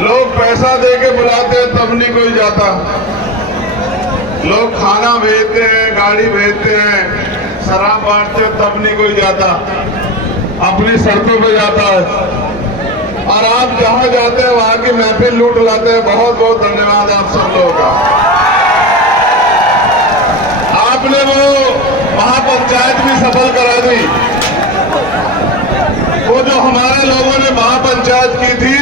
लोग पैसा दे के बुलाते हैं तब नहीं कोई जाता, लोग खाना भेजते हैं, गाड़ी भेजते हैं, शराब बांटते हैं तब नहीं कोई जाता, अपनी सड़कों पे जाता है। और आप जहां जाते हैं वहां की महफिल लूट लाते हैं। बहुत बहुत धन्यवाद आप सब लोगों का। आपने वो महापंचायत भी सफल करा दी। वो जो हमारे लोगों ने महापंचायत की थी,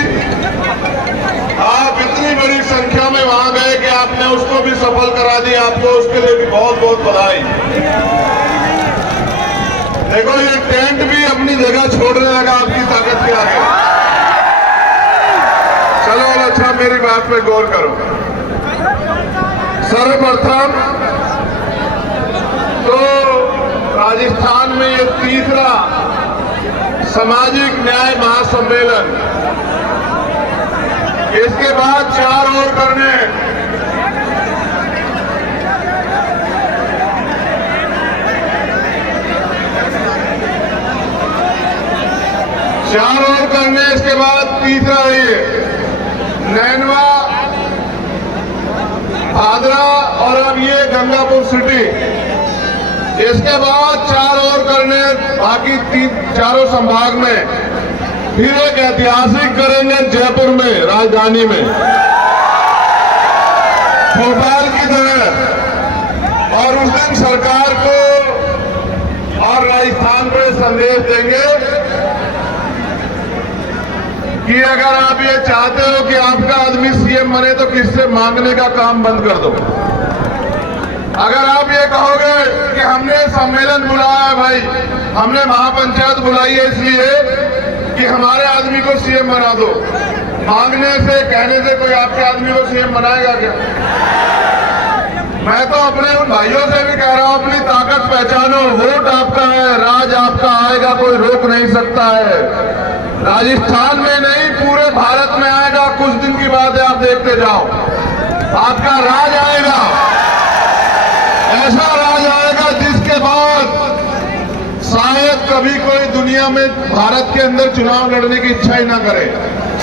आप इतनी बड़ी संख्या में वहां गए कि आपने उसको भी सफल करा दी। आपको उसके लिए भी बहुत बहुत बधाई। देखो ये टेंट भी अपनी जगह छोड़ने लगा आपकी ताकत के आगे। चलो अच्छा मेरी बात पे गौर करो। सर्वप्रथम तो राजस्थान में ये तीसरा सामाजिक न्याय महासम्मेलन, इसके बाद 4 और करने। इसके बाद तीसरा है ये नैनवा, भादरा और अब ये गंगापुर सिटी। इसके बाद 4 और करने, बाकी 4 संभाग में। फिर एक ऐतिहासिक करेंगे जयपुर में, राजधानी में, भोपाल की तरह। और उस दिन सरकार को और राजस्थान को संदेश देंगे कि अगर आप ये चाहते हो कि आपका आदमी सीएम बने तो किससे मांगने का काम बंद कर दो। अगर आप ये कहोगे कि हमने सम्मेलन बुलाया है भाई, हमने महापंचायत बुलाई है इसलिए कि हमारे आदमी को सीएम बना दो, मांगने से कहने से कोई आपके आदमी को सीएम बनाएगा क्या? मैं तो अपने उन भाइयों से भी कह रहा हूं, अपनी ताकत पहचानो। वोट आपका है, राज आपका आएगा, कोई रोक नहीं सकता है। राजस्थान में नहीं, पूरे भारत में आएगा। कुछ दिन की बात है, आप देखते जाओ, आपका राज आएगा। ऐसा राज आएगा जिसके बाद शायद कभी कोई दुनिया में भारत के अंदर चुनाव लड़ने की इच्छा ही ना करे।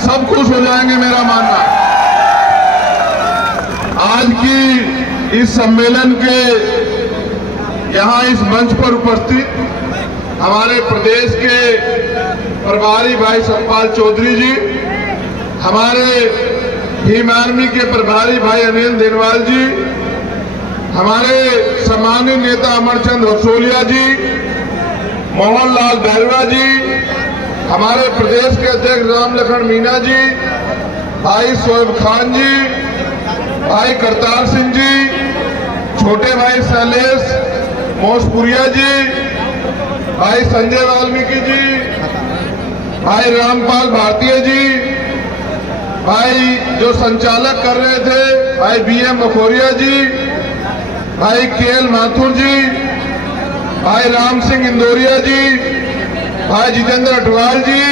सब खुश हो जाएंगे, मेरा मानना है। आज की इस सम्मेलन के यहां इस मंच पर उपस्थित हमारे प्रदेश के प्रभारी भाई सतपाल चौधरी जी, हमारे भीम आर्मी के प्रभारी भाई अनिल देनवाल जी, हमारे सम्मानित नेता अमरचंद रसोलिया जी, मोहनलाल बैरवा जी, हमारे प्रदेश के अध्यक्ष राम लखन मीना जी, भाई शोएब खान जी, भाई करतार सिंह जी, छोटे भाई शैलेश मोसपुरिया जी, भाई संजय वाल्मीकि जी, भाई रामपाल भारतीय जी, भाई जो संचालक कर रहे थे भाई बीएम मखोरिया जी, भाई केएल माथुर जी, भाई राम सिंह इंदौरिया जी, भाई जितेंद्र अटवाल जी,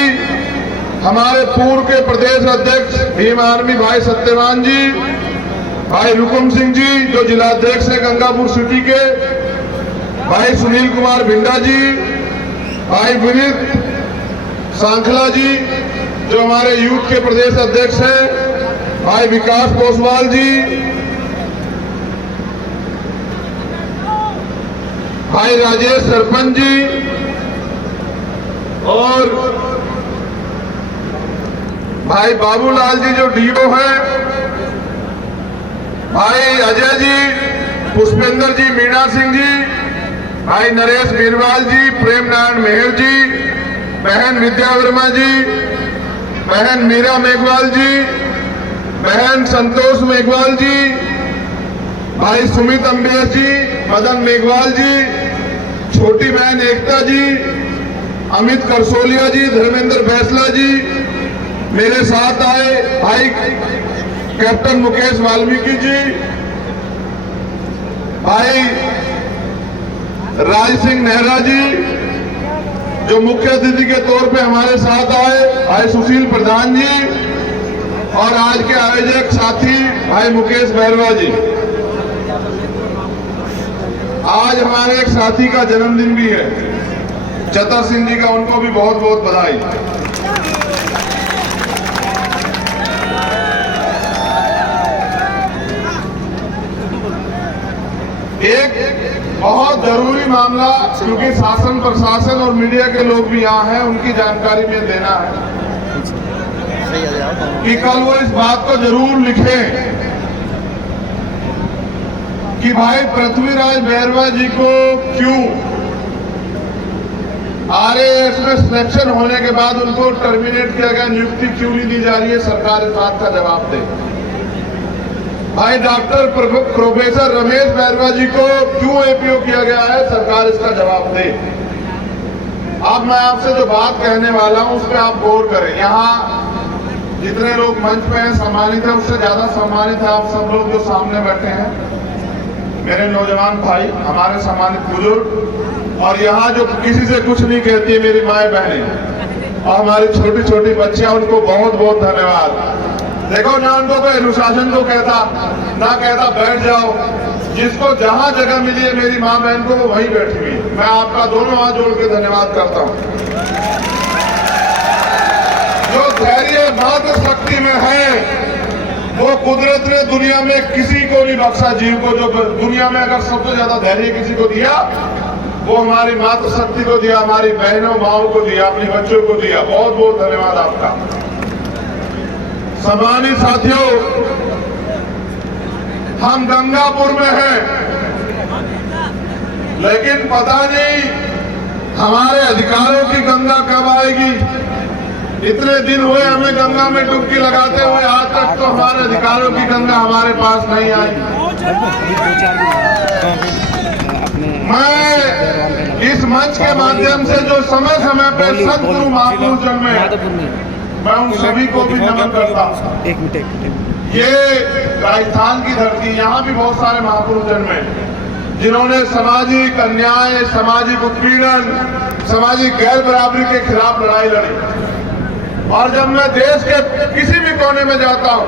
हमारे पूर्व के प्रदेश अध्यक्ष भीम आर्मी भाई सत्यवान जी, भाई रुकुम सिंह जी जो जिलाध्यक्ष है गंगापुर सिटी के, भाई सुनील कुमार भिंडा जी, भाई विनीत सांखला जी जो हमारे यूथ के प्रदेश अध्यक्ष हैं, भाई विकास पोसवाल जी, भाई राजेश सरपंच जी और भाई बाबूलाल जी जो डीओ हैं, भाई अजय जी, पुष्पेंद्र जी, मीना सिंह जी, भाई नरेश बीरवाल जी, प्रेम नारायण मेहर जी, बहन विद्या वर्मा जी, बहन मीरा मेघवाल जी, बहन संतोष मेघवाल जी, भाई सुमित अम्बेर जी, मदन मेघवाल जी, छोटी बहन एकता जी, अमित करसोलिया जी, धर्मेंद्र फैसला जी, मेरे साथ आए भाई कैप्टन मुकेश वाल्मीकि जी, भाई राज सिंह नेहरा जी जो मुख्य अतिथि के तौर पे हमारे साथ आए, भाई सुशील प्रधान जी और आज के आयोजक साथी भाई मुकेश बैरवा जी। आज हमारे एक साथी का जन्मदिन भी है, चतर सिंह जी का, उनको भी बहुत बहुत बधाई। जरूरी मामला, क्योंकि शासन प्रशासन और मीडिया के लोग भी यहाँ हैं, उनकी जानकारी में देना है कि कल वो इस बात को जरूर लिखें कि भाई पृथ्वीराज बैरवा जी को क्यों आरएएस में सिलेक्शन होने के बाद उनको टर्मिनेट किया गया, नियुक्ति क्यों नहीं दी जा रही है, सरकार इस बात का जवाब दे। भाई डॉक्टर प्रोफेसर रमेश बैरवा जी को क्यों एपीओ किया गया है, सरकार इसका जवाब दे। अब मैं आपसे जो बात कहने वाला हूं उस पर आप गौर करें। यहाँ जितने लोग मंच पे हैं सम्मानित है, उससे ज्यादा सम्मानित है आप सब लोग जो सामने बैठे हैं, मेरे नौजवान भाई, हमारे सम्मानित बुजुर्ग, और यहाँ जो किसी से कुछ नहीं कहती है मेरी माए बहनें और हमारी छोटी छोटी बच्चियां, उनको बहुत बहुत धन्यवाद। देखो ना उनको कोई अनुशासन को कहता ना कहता बैठ जाओ, जिसको जहां जगह मिली है मेरी माँ बहन को वो वहीं बैठी हुई। मैं आपका दोनों हाथ जोड़ के धन्यवाद करता हूं। जो धैर्य मात्र शक्ति में है वो कुदरत ने दुनिया में किसी को नहीं बख्शा जीव को। जो दुनिया में अगर सबसे ज्यादा धैर्य किसी को दिया वो हमारी मातृ शक्ति को दिया, हमारी बहनों माओं को दिया, अपने बच्चों को दिया। बहुत बहुत धन्यवाद आपका। सम्मानित साथियों, हम गंगापुर में हैं, लेकिन पता नहीं हमारे अधिकारों की गंगा कब आएगी। इतने दिन हुए हमें गंगा में डुबकी लगाते हुए, आज तक तो हमारे अधिकारों की गंगा हमारे पास नहीं आई। मैं इस मंच के माध्यम से जो समय समय पे संत गुरु महापुरुष जन्मे, मैं उन सभी को भी नमन करता हूँ। ये राजस्थान की धरती, यहाँ भी बहुत सारे महापुरुष जन्मे जिन्होंने सामाजिक अन्याय, सामाजिक उत्पीड़न, सामाजिक गैर बराबरी के खिलाफ लड़ाई लड़ी। और जब मैं देश के किसी भी कोने में जाता हूँ,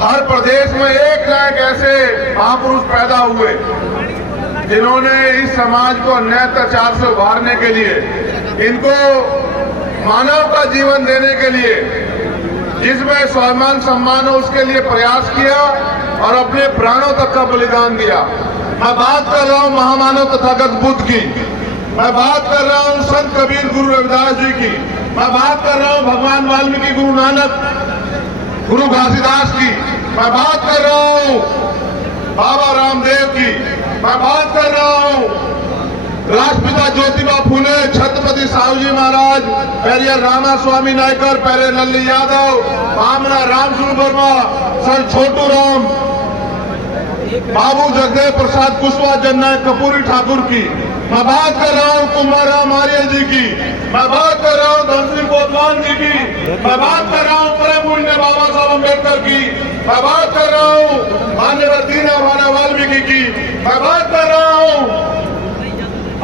हर प्रदेश में एक ना एक ऐसे महापुरुष पैदा हुए जिन्होंने इस समाज को अन्याय अत्याचार से उभारने के लिए, इनको मानव का जीवन देने के लिए, जिसमें स्वाभिमान सम्मान हो उसके लिए प्रयास किया और अपने प्राणों तक का बलिदान दिया। मैं बात कर रहा हूँ महामानव तथागत बुद्ध की, मैं बात कर रहा हूँ संत कबीर गुरु रविदास जी की, मैं बात कर रहा हूँ भगवान वाल्मीकि, गुरु नानक, गुरु घासीदास की, मैं बात कर रहा हूँ बाबा रामदेव की, मैं बात कर रहा हूँ राष्ट्रपिता ज्योतिबा फूले, छत्रपति साहूजी महाराज, पेरियर रामा स्वामी नायकर, पेरियर लल्ली यादव, भामना रामसूर वर्मा, सर छोटू राम, बाबू जगदेव प्रसाद कुशवाहा, जननायक कपूरी ठाकुर की, मैं बात कर रहा हूँ कुमाराम आर्य जी की, मैं बात कर रहा हूँ धन सिंह कोतवाल जी की, मैं बात कर रहा हूँ परम पूज्य बाबा साहब अम्बेडकर की, मैं बात कर रहा हूँ माननीय दीनदयाल वाल्मीकि की, मैं बात कर रहा हूँ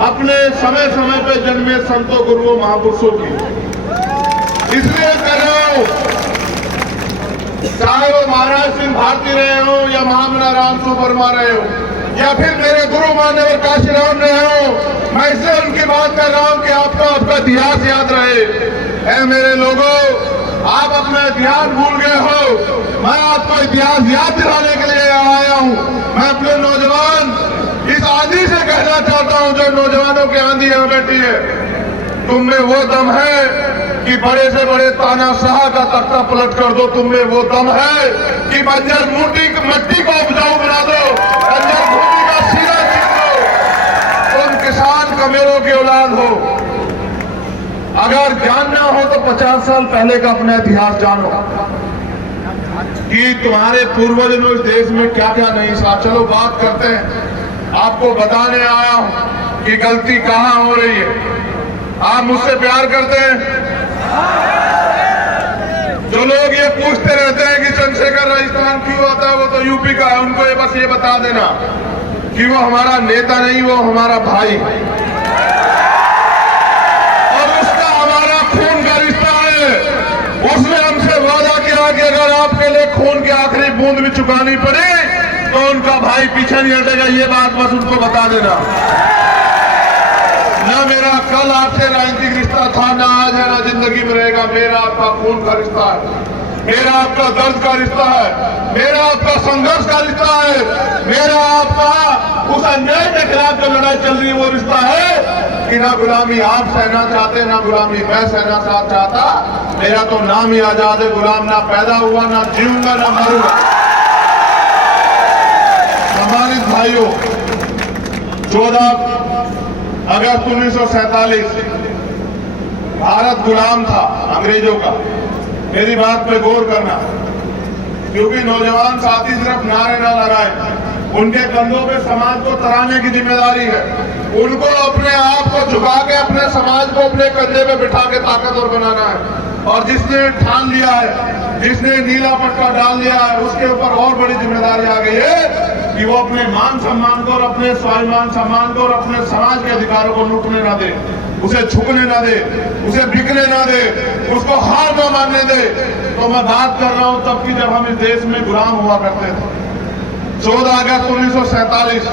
अपने समय समय पे जन्मे संतों गुरुओं महापुरुषों की। इसलिए कर रहा हूं, चाहे वो महाराज सिंह भारती रहे हो या महामना रामसूर वर्मा रहे हो या फिर मेरे गुरु मान्यवर काशीराम रहे हो, मैं इसलिए उनकी बात कर रहा हूं कि आपको आपका इतिहास याद रहे। ऐ मेरे लोगों, आप अपना इतिहास भूल गए हो, मैं आपको इतिहास याद दिलाने के लिए आया हूं। मैं अपने नौजवान इस आंधी से कहना चाहता हूं, जो नौजवानों की आंधी यहां बैठी है, तुम में वो दम है कि बड़े से बड़े तानाशाह का तख्ता पलट कर दो। तुम में वो दम है कि बंजर मिट्टी को उपजाऊ बना दो, बंजर भूमि का सीना चीर दो। तुम किसान कमेरों की औलाद हो। अगर जानना हो तो 50 साल पहले का अपना इतिहास जानो कि तुम्हारे पूर्वज ने इस देश में क्या क्या नहीं था। चलो बात करते हैं, आपको बताने आया हूं कि गलती कहां हो रही है। आप मुझसे प्यार करते हैं? जो लोग ये पूछते रहते हैं कि चंद्रशेखर राजस्थान क्यों आता है, वो तो यूपी का है, उनको ये बस ये बता देना कि वो हमारा नेता नहीं, वो हमारा भाई है और उसका हमारा खून का रिश्ता है। उसने हमसे वादा किया कि अगर आपके लिए खून की आखिरी बूंद भी चुकानी पड़े तो उनका भाई पीछे नहीं हटेगा। ये बात बस उनको बता देना। ना मेरा कल आपसे राजनीतिक रिश्ता था, ना आज है, ना जिंदगी में रहेगा। मेरा आपका खून का रिश्ता है। मेरा आपका दर्द का रिश्ता है, मेरा आपका संघर्ष का रिश्ता है, मेरा आपका उस अन्याय के खिलाफ जो लड़ाई चल रही है वो रिश्ता है कि ना गुलामी आप सहना चाहते, ना गुलामी मैं सहना चाहता। मेरा तो नाम ही आजाद है, गुलाम ना पैदा हुआ, ना जीऊंगा, ना मरूंगा। सम्मानित भाइयों, 14 अगस्त 1947 भारत गुलाम था अंग्रेजों का। मेरी बात पे गौर करना, क्योंकि नौजवान साथी सिर्फ नारे ना लगाए, उनके कंधों पे समाज को तराने की जिम्मेदारी है। उनको अपने आप को झुका के अपने समाज को अपने कंधे पे बिठा के ताकतवर बनाना है। और जिसने ठान लिया है, जिसने नीला पट्टा डाल लिया है, उसके ऊपर और बड़ी जिम्मेदारी आ गई है कि वो अपने मान सम्मान को और अपने स्वाभिमान सम्मान को और अपने समाज के अधिकारों को लूटने ना दे, उसे झुकने ना दे, उसे बिकने ना दे, उसको हार न मानने दे। तो मैं बात कर रहा हूं तब की जब हम इस देश में गुलाम हुआ करते थे। 14 अगस्त 1947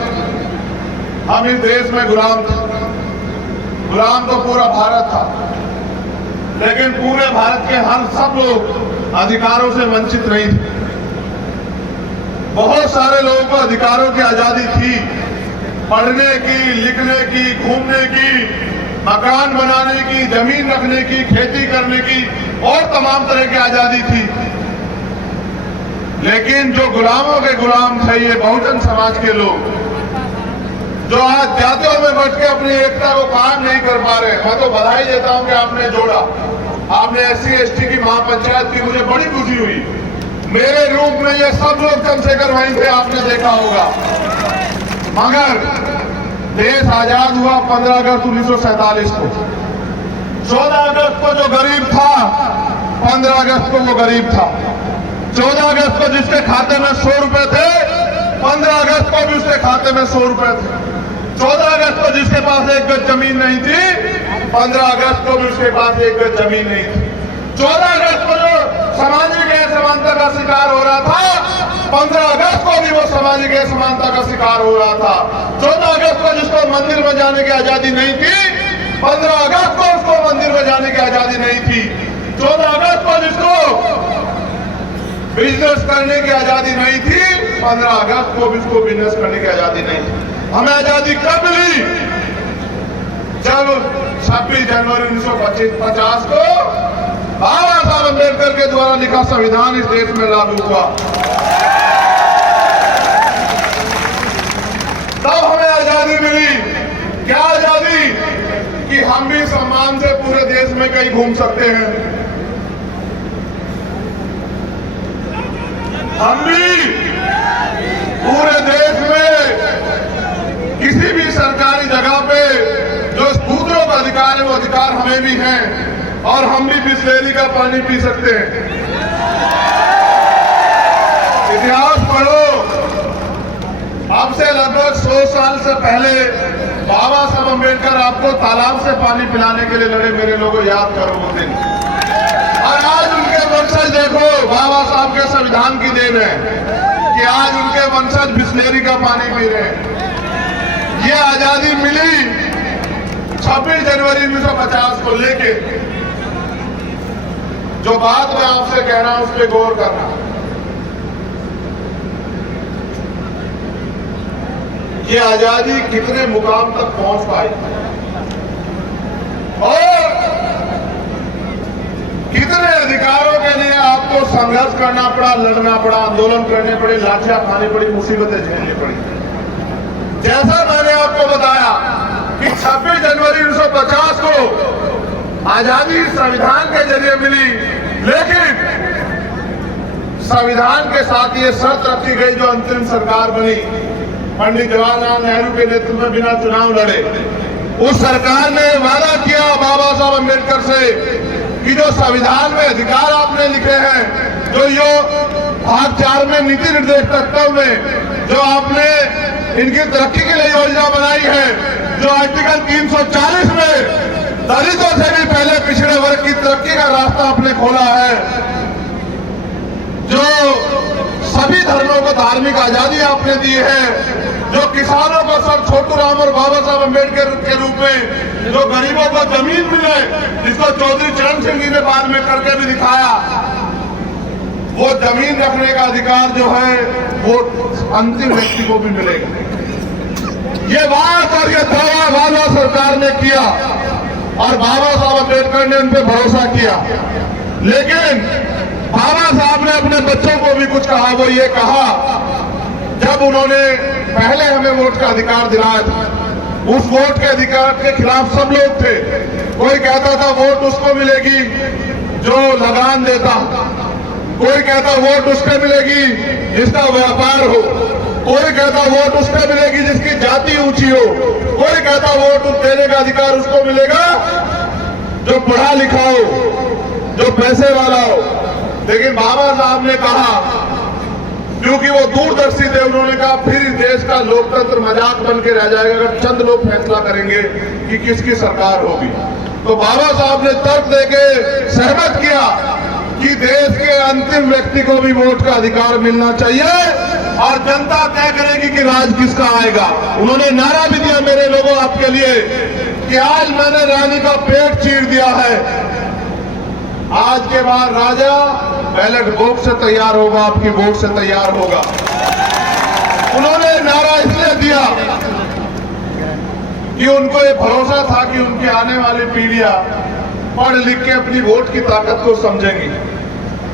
हम इस देश में गुलाम थे। गुलाम तो पूरा भारत था, लेकिन पूरे भारत के हर सब लोग अधिकारों से वंचित नहीं थे। बहुत सारे लोगों को अधिकारों की आजादी थी, पढ़ने की, लिखने की, घूमने की, मकान बनाने की, जमीन रखने की, खेती करने की और तमाम तरह की आजादी थी। लेकिन जो गुलामों के गुलाम थे ये बहुजन समाज के लोग, जो आज जातियों में बैठ के अपनी एकता को कायम नहीं कर पा रहे। मैं तो बधाई देता हूं कि आपने जोड़ा, आपने SC/ST की महापंचायत की, मुझे बड़ी खुशी हुई। मेरे रूप में ये सब लोग चंद्रशेखर वहीं थे, आपने देखा होगा। मगर देश आजाद हुआ 15 अगस्त 1947 को। 14 अगस्त को जो गरीब था, 15 अगस्त को वो गरीब था। 14 अगस्त को जिसके खाते में 100 रुपए थे, 15 अगस्त को भी उसके खाते में 100 रुपए थे। 14 अगस्त को जिसके पास एक गज जमीन नहीं थी, 15 अगस्त को भी उसके पास एक गज जमीन नहीं थी। 14 अगस्त को जो सामाजिक असमानता का शिकार हो रहा था, 15 अगस्त को भी वो सामाजिक असमानता का शिकार हो रहा था। 14 अगस्त को जिसको मंदिर में जाने की आजादी नहीं थी, 15 अगस्त को उसको मंदिर में जाने की आजादी नहीं थी। 14 अगस्त को जिसको बिजनेस करने की आजादी नहीं थी, 15 अगस्त को भी उसको बिजनेस करने की आजादी नहीं थी। हमें आजादी कब मिली? जब 26 जनवरी 1950 को बाबा साहब अम्बेडकर के द्वारा लिखा संविधान इस देश में लागू हुआ। तब हमें आजादी मिली। क्या आजादी? कि हम भी सम्मान से पूरे देश में कहीं घूम सकते हैं, हम भी पूरे देश में किसी भी सरकारी जगह पे जो दूसरों का अधिकार है वो अधिकार हमें भी है, और हम भी बिस्लेरी का पानी पी सकते हैं। इतिहास पढ़ो, अब से लगभग 100 साल से पहले बाबा साहब अम्बेडकर आपको तालाब से पानी पिलाने के लिए लड़े। मेरे लोगों, याद करो वो दिन। और आज उनके वंशज देखो, बाबा साहब के संविधान की देन है कि आज उनके वंशज बिस्लेरी का पानी पी रहे हैं। ये आजादी मिली 26 जनवरी 1950 को लेके। जो बात मैं आपसे कह रहा हूं उस पर गौर करना। ये आजादी कितने मुकाम तक पहुंच पाई और कितने अधिकारों के लिए आपको संघर्ष करना पड़ा, लड़ना पड़ा, आंदोलन करने पड़े, लाठियां खानी पड़ी, मुसीबतें झेलनी पड़ी। जैसा मैंने आपको बताया कि 26 जनवरी 1950 को आजादी संविधान के जरिए मिली, लेकिन संविधान के साथ ये शर्त रखी गई जो अंतरिम सरकार बनी, पंडित जवाहरलाल नेहरू के नेतृत्व में बिना चुनाव लड़े। उस सरकार ने वादा किया बाबा साहब अम्बेडकर से कि जो संविधान में अधिकार आपने लिखे हैं, जो यो भाग 4 में नीति निर्देश तत्व में जो आपने इनकी तरक्की के लिए योजना बनाई है, जो आर्टिकल 340 में दलितों से भी पहले पिछड़े वर्ग की तरक्की का रास्ता आपने खोला है, जो सभी धर्मों को धार्मिक आजादी आपने दी है, जो किसानों को सर छोटू राम और बाबा साहब अम्बेडकर के रूप में जो गरीबों को जमीन मिले, जिसको चौधरी चरण सिंह जी ने बाद में करके भी दिखाया, वो जमीन रखने का अधिकार जो है वो अंतिम व्यक्ति को भी मिलेगा। ये बात और ये दावा बाबा सरकार ने किया और बाबा साहब अम्बेडकर ने उन पर भरोसा किया, लेकिन बाबा साहब ने अपने बच्चों को भी कुछ कहा। वो ये कहा, जब उन्होंने पहले हमें वोट का अधिकार दिलाया था, उस वोट के अधिकार के खिलाफ सब लोग थे। कोई कहता था वोट उसको मिलेगी जो लगान देता, कोई कहता वोट उसको मिलेगी जिसका व्यापार हो, कोई कहता वोट उसको मिलेगी जिसकी जाति ऊंची हो, कोई कहता वोट देने का अधिकार उसको मिलेगा जो पढ़ा लिखा हो, जो पैसे वाला हो। लेकिन बाबा साहब ने कहा, क्योंकि वो दूरदर्शी थे, उन्होंने कहा फिर इस देश का लोकतंत्र मजाक बन के रह जाएगा अगर चंद लोग फैसला करेंगे कि किसकी सरकार होगी। तो बाबा साहब ने तर्क देके सहमत किया कि देश के अंतिम व्यक्ति को भी वोट का अधिकार मिलना चाहिए और जनता तय करेगी कि राज किसका आएगा। उन्होंने नारा भी दिया मेरे लोगों आपके लिए कि आज मैंने रानी का पेट चीर दिया है, आज के बाद राजा बैलेट बॉक्स से तैयार होगा, आपकी वोट से तैयार होगा। उन्होंने नारा इसलिए दिया कि उनको ये भरोसा था कि उनकी आने वाली पीढ़ियां पढ़ लिख के अपनी वोट की ताकत को समझेंगी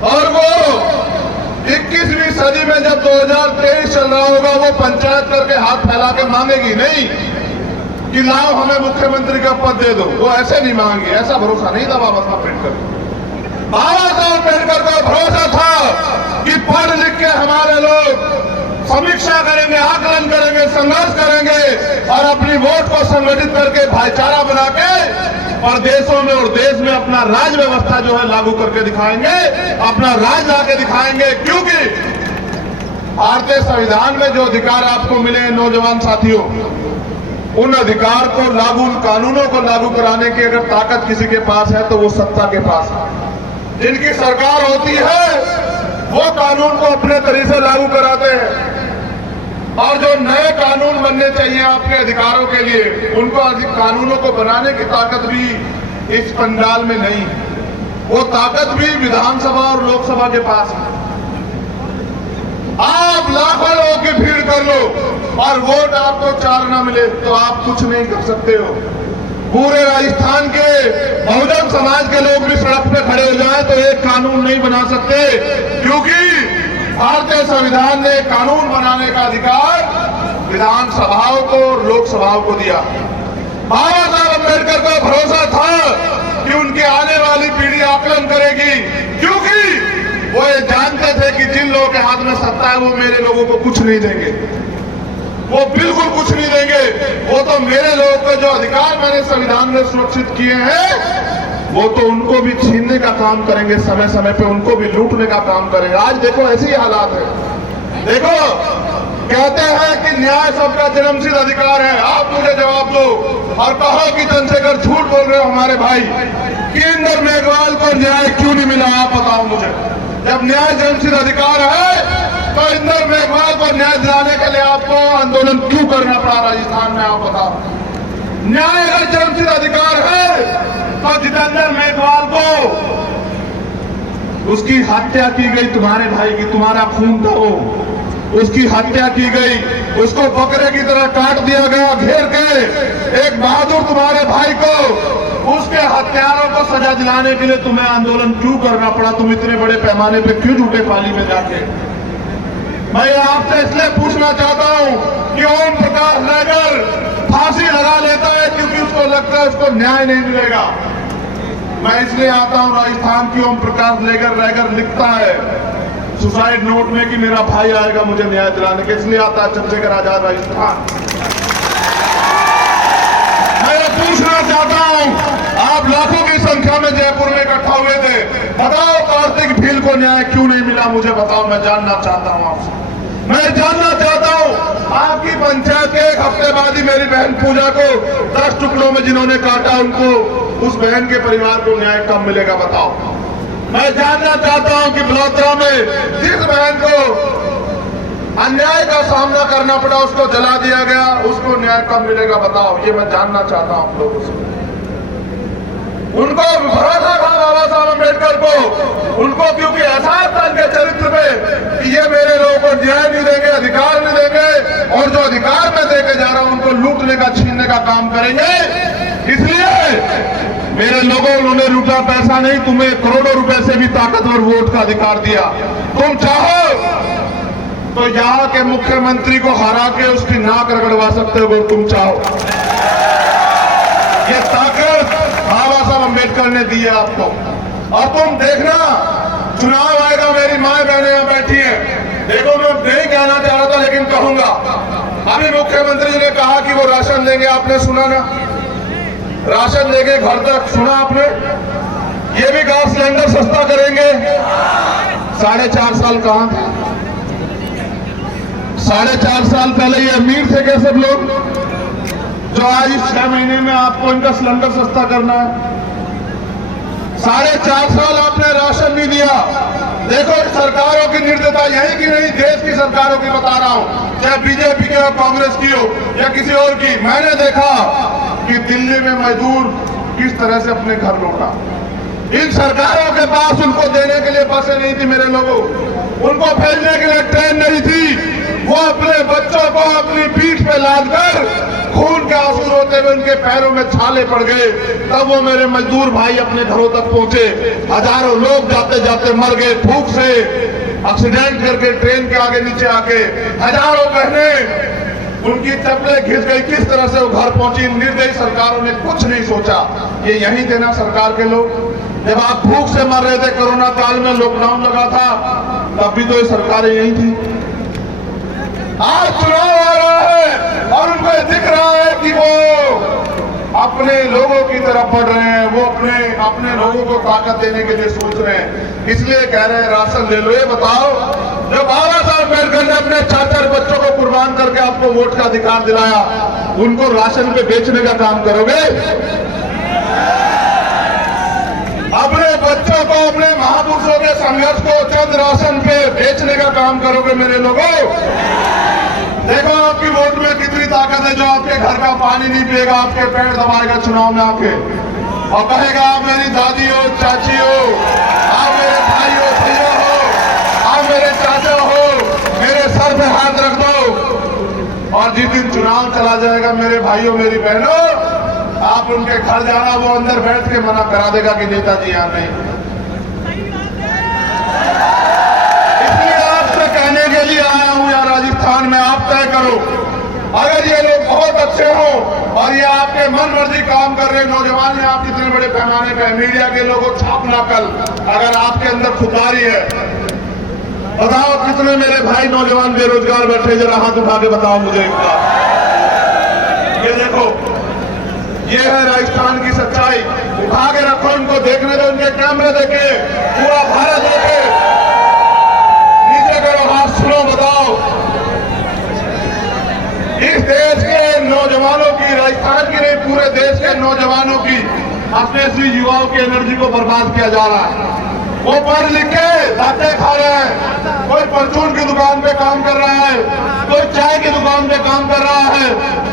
और वो 21वीं सदी में जब 2023 चल रहा होगा वो पंचायत करके हाथ फैला के मांगेगी नहीं कि लाओ हमें मुख्यमंत्री का पद दे दो। वो ऐसे नहीं मांगी, ऐसा भरोसा नहीं था बाबा साहब अम्बेडकर। बाबा साहब अम्बेडकर को भरोसा था कि पढ़ लिख के हमारे लोग समीक्षा करेंगे, आकलन करेंगे, संघर्ष करेंगे और अपनी वोट को संगठित करके भाईचारा बना के प्रदेशों में और देश में अपना राज व्यवस्था जो है लागू करके दिखाएंगे, अपना राज लाके दिखाएंगे। क्योंकि भारतीय संविधान में जो अधिकार आपको मिले हैं नौजवान साथियों, उन अधिकार को लागू, उन कानूनों को लागू कराने की अगर ताकत किसी के पास है तो वो सत्ता के पास है। जिनकी सरकार होती है वो कानून को अपने तरीके से लागू कराते हैं और जो नए कानून बनने चाहिए आपके अधिकारों के लिए, उनको कानूनों को बनाने की ताकत भी इस पंडाल में नहीं है। वो ताकत भी विधानसभा और लोकसभा के पास है। आप लाखों लोगों की भीड़ कर लो और वोट आपको 4 ना मिले तो आप कुछ नहीं कर सकते हो। पूरे राजस्थान के बहुजन समाज के लोग भी सड़क पे खड़े हो जाएं तो एक कानून नहीं बना सकते, क्योंकि भारतीय संविधान ने कानून बनाने का अधिकार विधानसभाओं को और लोकसभाओं को दिया। बाबा साहब अम्बेडकर को भरोसा था कि उनकी आने वाली पीढ़ी आकलन करेगी, क्योंकि वो ये जानते थे कि जिन लोगों के हाथ में सत्ता है वो मेरे लोगों को कुछ नहीं देंगे, वो बिल्कुल कुछ नहीं देंगे। वो तो मेरे लोगों को जो अधिकार मैंने संविधान में सुरक्षित किए हैं वो तो उनको भी छीनने का काम करेंगे, समय समय पे उनको भी लूटने का काम करेंगे। आज देखो ऐसी हालात है। देखो कहते हैं कि न्याय सबका जन्मसिद्ध अधिकार है। आप मुझे जवाब दो और कहो कि चंद्रशेखर झूठ बोल रहे हो हमारे भाई कि इंदर मेघवाल को न्याय क्यों नहीं मिला, आप बताओ मुझे। जब न्याय जन्मसिद्ध अधिकार है तो इंदर मेघवाल को न्याय दिलाने के लिए आपको आंदोलन क्यों करना पड़ा राजस्थान में, आप बताओ। न्याय अगर जन्मसिद्ध अधिकार है तो जितेंद्र मेघवाल को उसकी हत्या की गई, तुम्हारे भाई की, तुम्हारा खून था वो, उसकी हत्या की गई, उसको बकरे की तरह काट दिया गया घेर के। एक बहादुर तुम्हारे भाई को, उसके हत्यारों को सजा दिलाने के लिए तुम्हें आंदोलन क्यों करना पड़ा? तुम इतने बड़े पैमाने पे क्यों झूठे पाली में जाके? मैं आपसे इसलिए पूछना चाहता हूं कि ओम प्रकाश नगर फांसी लगा लेता है क्योंकि उसको लगता है उसको न्याय नहीं मिलेगा। मैं इसलिए आता हूं राजस्थान की ओम प्रकाश नगर लिखता है सुसाइड नोट में कि मेरा भाई आएगा मुझे न्याय दिलाने के, इसलिए आता है चंद्रशेखर आजाद राजस्थान। मैं पूछना चाहता हूं, आप लाखों की संख्या में जयपुर में इकट्ठा हुए थे, बताओ कार्तिक भील को न्याय क्यों नहीं मिला? मुझे बताओ, मैं जानना चाहता हूं आपसे। मैं जानना चाहता हूं आपकी पंचायत के 1 हफ्ते बाद ही मेरी बहन पूजा को 10 टुकड़ों में जिन्होंने काटा, उनको, उस बहन के परिवार को न्याय कब मिलेगा? बताओ। मैं जानना चाहता हूं कि बलौत्रा में जिस बहन को अन्याय का सामना करना पड़ा, उसको जला दिया गया, उसको न्याय कब मिलेगा? बताओ। ये मैं जानना चाहता हूं आप लोगों से। उनको भरोसा था बाबा साहब अम्बेडकर को, उनको क्योंकि एहसास था इनके चरित्र का पैसा नहीं, तुम्हें करोड़ों रुपए से भी ताकतवर वोट का अधिकार दिया। तुम चाहो तो यहाँ के मुख्यमंत्री को हरा के उसकी नाक रगड़वा सकते हो अगर तुम चाहो। ये ताकत बाबा साहब अम्बेडकर ने दी है आपको। और तुम देखना, चुनाव आएगा, मेरी माए बहनें यहाँ बैठी हैं। देखो, मैं नहीं कहना चाह रहा था लेकिन कहूंगा। अभी मुख्यमंत्री जी ने कहा कि वो राशन देंगे, आपने सुना ना? राशन देंगे घर तक, सुना आपने? ये भी गैस सिलेंडर सस्ता करेंगे। 4.5 साल कहां थे? 4.5 साल पहले ये अमीर थे क्या सब लोग, जो आज इस 6 महीने में आपको इनका सिलेंडर सस्ता करना है? 4.5 साल आपने राशन नहीं दिया। देखो, सरकारों की निर्दयता यही की नहीं, देश की सरकारों की बता रहा हूं, चाहे बीजेपी की हो, कांग्रेस की हो या किसी और की। मैंने देखा कि दिल्ली में मजदूर किस तरह से अपने घर लौटा। इन सरकारों के पास उनको देने के लिए बसें नहीं थी मेरे लोगों, उनको भेजने के लिए ट्रेन नहीं थी। वो अपने बच्चों को अपनी पीठ पे लादकर खून के आंसू रोते हुए उनके पैरों में छाले पड़ गए। तब वो मेरे मजदूर भाई अपने घरों तक पहुंचे। हजारों लोग जाते जाते मर गए भूख से, एक्सीडेंट करके ट्रेन के आगे नीचे आके। हजारों बहनें, उनकी चप्पलें घिस गई। किस तरह से वो घर पहुंची। निर्दयी सरकारों ने कुछ नहीं सोचा। ये यही थे ना सरकार के लोग, जब आप भूख से मर रहे थे, कोरोना काल में लॉकडाउन लगा था, तब भी तो ये सरकारें यही थी। आज चुनाव आ रहा है और उनको दिख रहा है कि वो अपने लोगों की तरफ बढ़ रहे हैं, वो अपने लोगों को ताकत देने के लिए सोच रहे हैं, इसलिए कह रहे हैं राशन ले लो। ये बताओ, जो बाबा साहब अम्बेडकर ने अपने 4 बच्चों को कुर्बान करके आपको वोट का अधिकार दिलाया, उनको राशन पे बेचने का काम करोगे? अपने बच्चों को, अपने महापुरुषों के संघर्ष को चंद राशन पे बेचने का काम करोगे मेरे लोगों? देखो, आपकी वोट में कितनी ताकत है। जो आपके घर का पानी नहीं पिएगा, आपके पैर दबाएगा चुनाव में आके और कहेगा आप मेरी दादी हो, चाची हो, आप मेरे भाई हो, भैया हो, आप मेरे चाचा हो, मेरे सर पे हाथ रख दो। और जिस दिन चुनाव चला जाएगा मेरे भाइयों, मेरी बहनों, आप उनके घर जाना, वो अंदर बैठ के मना करा देगा कि नेताजी यहाँ नहीं। इसलिए आपसे कहने के लिए आया हूं यार, राजस्थान में आप तय करो। अगर ये लोग बहुत अच्छे हो और ये आपके मन मर्जी काम कर रहे नौजवान, आप कितने बड़े पैमाने पे मीडिया के लोगों छापना कल, अगर आपके अंदर खुददारी है, बताओ कितने मेरे भाई नौजवान बेरोजगार बैठे, जरा हाथ उठा के बताओ मुझे एक बार। ये देखो, ये है राजस्थान की सच्चाई। उठा के रखो, उनको देखने दो, उनके कैमरे देखे, पूरा भारत देखे। नीचे करो हाथ, सुनो, बताओ। इस देश के नौजवानों की, राजस्थान की नहीं, पूरे देश के नौजवानों की, अपने युवाओं की एनर्जी को बर्बाद किया जा रहा है। वो पढ़ लिख के धक्के खा रहे हैं। कोई परचून की दुकान पे काम कर रहा है, कोई चाय की दुकान पे काम कर रहा है,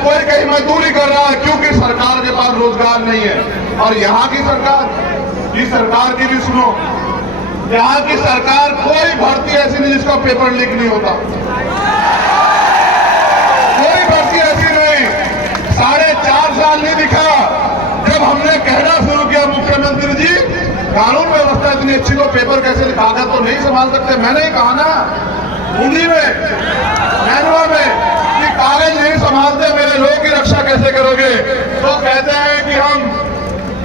कोई कहीं मजदूरी कर रहा है, क्योंकि सरकार के पास रोजगार नहीं है। और यहाँ की सरकार, इस सरकार की भी सुनो, यहाँ की सरकार कोई भर्ती ऐसी नहीं जिसका पेपर लीक नहीं होता, कोई भर्ती ऐसी नहीं। 4.5 साल नहीं दिखा। जब हमने कहना शुरू किया मुख्यमंत्री जी कानून व्यवस्था इतनी अच्छी, तो पेपर कैसे लिखाकर तो नहीं संभाल सकते? मैंने ही कहा ना हिंदी में, मैनुआ में, कि कागज नहीं संभालते, मेरे लोगों की रक्षा कैसे करोगे? तो कहते हैं कि हम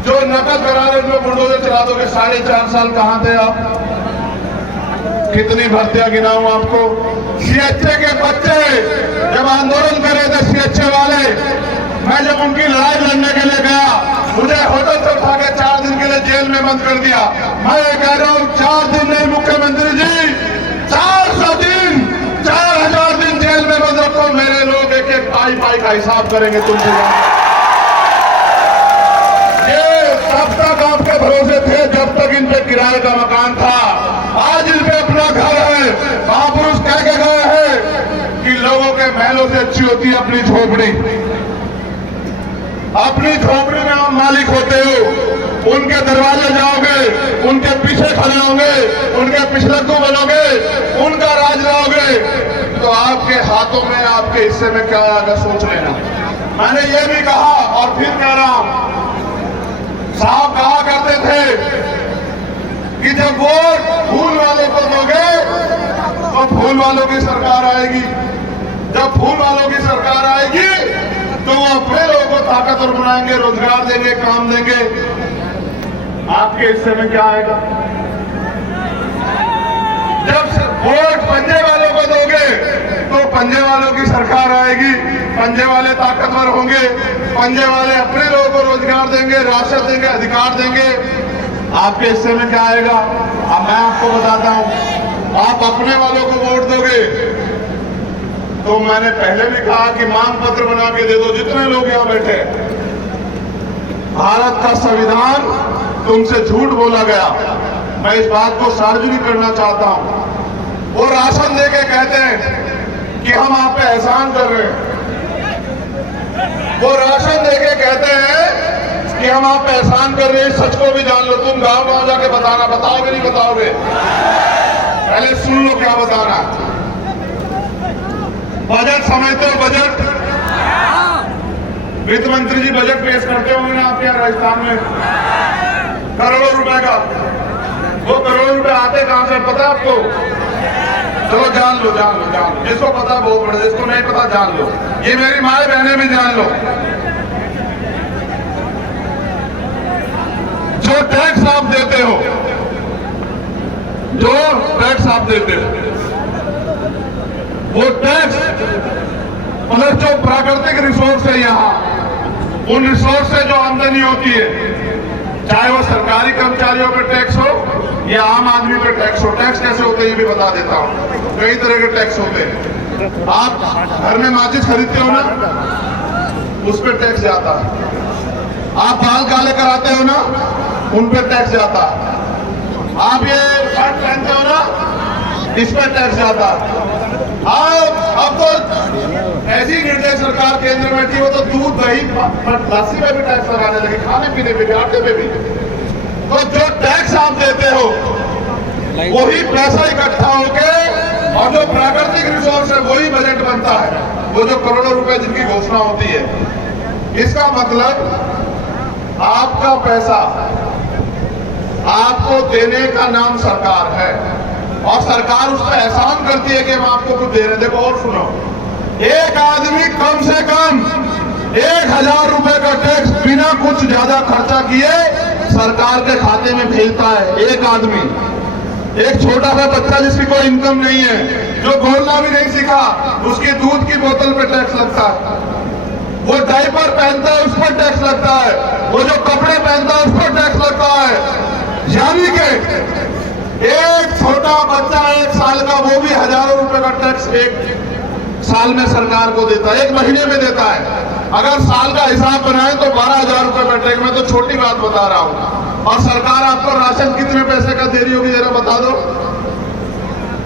जो नकल करा रहे उनको बुलडोजर चला दोगे। 4.5 साल कहां थे आप? कितनी भर्तियां गिनाऊं आपको? सीएचए के बच्चे जब आंदोलन कर रहे थे, सीएचए वाले, मैं जब उनकी लड़ाई लड़ने के लिए गया, मुझे होटल से उठा के 4 दिन के लिए जेल में बंद कर दिया। मैं ये कह रहा हूं, 4 दिन नहीं मुख्यमंत्री जी, 400 दिन, 4000 दिन जेल में बंद रखो। मेरे लोग एक एक पाई का हिसाब करेंगे तुमसे। ये तब तक आपके भरोसे थे जब तक इन पे किराए का मकान था। आज इन पे अपना घर है। महापुरुष कह के गए हैं कि लोगों के महलों से अच्छी होती है अपनी झोपड़ी। अपनी झोपड़ी में आप मालिक होते हो, उनके दरवाजे जाओगे, उनके पीछे खड़े होंगे, उनके पिछलग्गू बनोगे, उनका राज लाओगे, तो आपके हाथों में, आपके हिस्से में क्या आएगा सोच लेना। मैंने ये भी कहा और फिर कह रहा हूं, साहब कहा करते थे कि जब वोट फूल वालों को दोगे तो फूल वालों की सरकार आएगी, जब फूल वालों की सरकार आएगी तो वो अपने लोगों को ताकतवर बनाएंगे, रोजगार देंगे, काम देंगे। आपके हिस्से में क्या आएगा? जब वोट पंजे वालों को दोगे तो पंजे वालों की सरकार आएगी, पंजे वाले ताकतवर होंगे, पंजे वाले अपने लोगों को रोजगार देंगे, राशन देंगे, अधिकार देंगे। आपके हिस्से में क्या आएगा? अब मैं आपको बताता हूं, आप अपने वालों को वोट दोगे तो मैंने पहले भी कहा कि मांग पत्र बना के दे दो, जितने लोग यहां बैठे। भारत का संविधान तुमसे झूठ बोला गया, मैं इस बात को सार्वजनिक करना चाहता हूं। वो राशन दे के कहते हैं कि हम आप पे एहसान कर रहे हैं, वो राशन दे के कहते हैं कि हम आप पे एहसान कर रहे हैं। सच को भी जान लो, तुम गांव गांव जाके बताना, बताओगे नहीं बताओगे? पहले सुन लो क्या बताना। बजट समझते हो? बजट, वित्त मंत्री जी बजट पेश करते होंगे ना आपके यहाँ राजस्थान में, करोड़ों रुपए का। वो करोड़ों रुपए आते कहां से पता है आपको? चलो जान लो, जान लो, जान लो। जिसको पता बहुत बड़ा, जिसको नहीं पता जान लो। ये मेरी माए बहनें भी जान लो। जो टैक्स आप देते हो, जो टैक्स आप देते हो, वो टैक्स प्लस जो प्राकृतिक रिसोर्स है यहाँ, उन रिसोर्स से जो आमदनी होती है, चाहे वो सरकारी कर्मचारियों पे टैक्स हो या आम आदमी पे टैक्स हो। टैक्स कैसे होते हैं ये भी बता देता हूं। कई तरह के टैक्स होते हैं। आप घर में माचिस खरीदते हो ना, उस पर टैक्स जाता है। आप बाल काले कराते हो ना, उन पर टैक्स जाता है। आप ये शर्ट पहनते हो ना, इस पर टैक्स जाता है। अब तो ऐसी निर्दयी सरकार केंद्र में थी, वो तो दूध, दही, लस्सी में भी टैक्स लगाने लगे, खाने पीने पे भी, आटे पे भी। तो जो टैक्स आप देते हो वही पैसा इकट्ठा होके, और जो प्राकृतिक रिसोर्स है वही बजट बनता है। वो जो करोड़ों रुपए जिनकी घोषणा होती है, इसका मतलब आपका पैसा आपको देने का नाम सरकार है, और सरकार उस पर एहसान करती है कि हम आपको कुछ दे रहे हैं। देखो और सुनो, एक आदमी कम से कम 1000 रुपए का टैक्स बिना कुछ ज्यादा खर्चा किए सरकार के खाते में भेजता है। एक आदमी, एक छोटा सा बच्चा जिसकी कोई इनकम नहीं है, जो बोलना भी नहीं सीखा, उसकी दूध की बोतल पे टैक्स लगता है। वो डायपर पहनता है, उस पर टैक्स लगता है। वो जो कपड़े पहनता है, उस पर टैक्स लगता है। यानी कि एक छोटा बच्चा 1 साल का, वो भी हजारों रुपए का टैक्स एक साल में सरकार को देता है, एक महीने में देता है। अगर साल का हिसाब बनाए तो 12,000 रुपए का टैक्स। मैं तो छोटी बात बता रहा हूं। और सरकार आपको राशन कितने पैसे का दे रही होगी, जरा बता दो।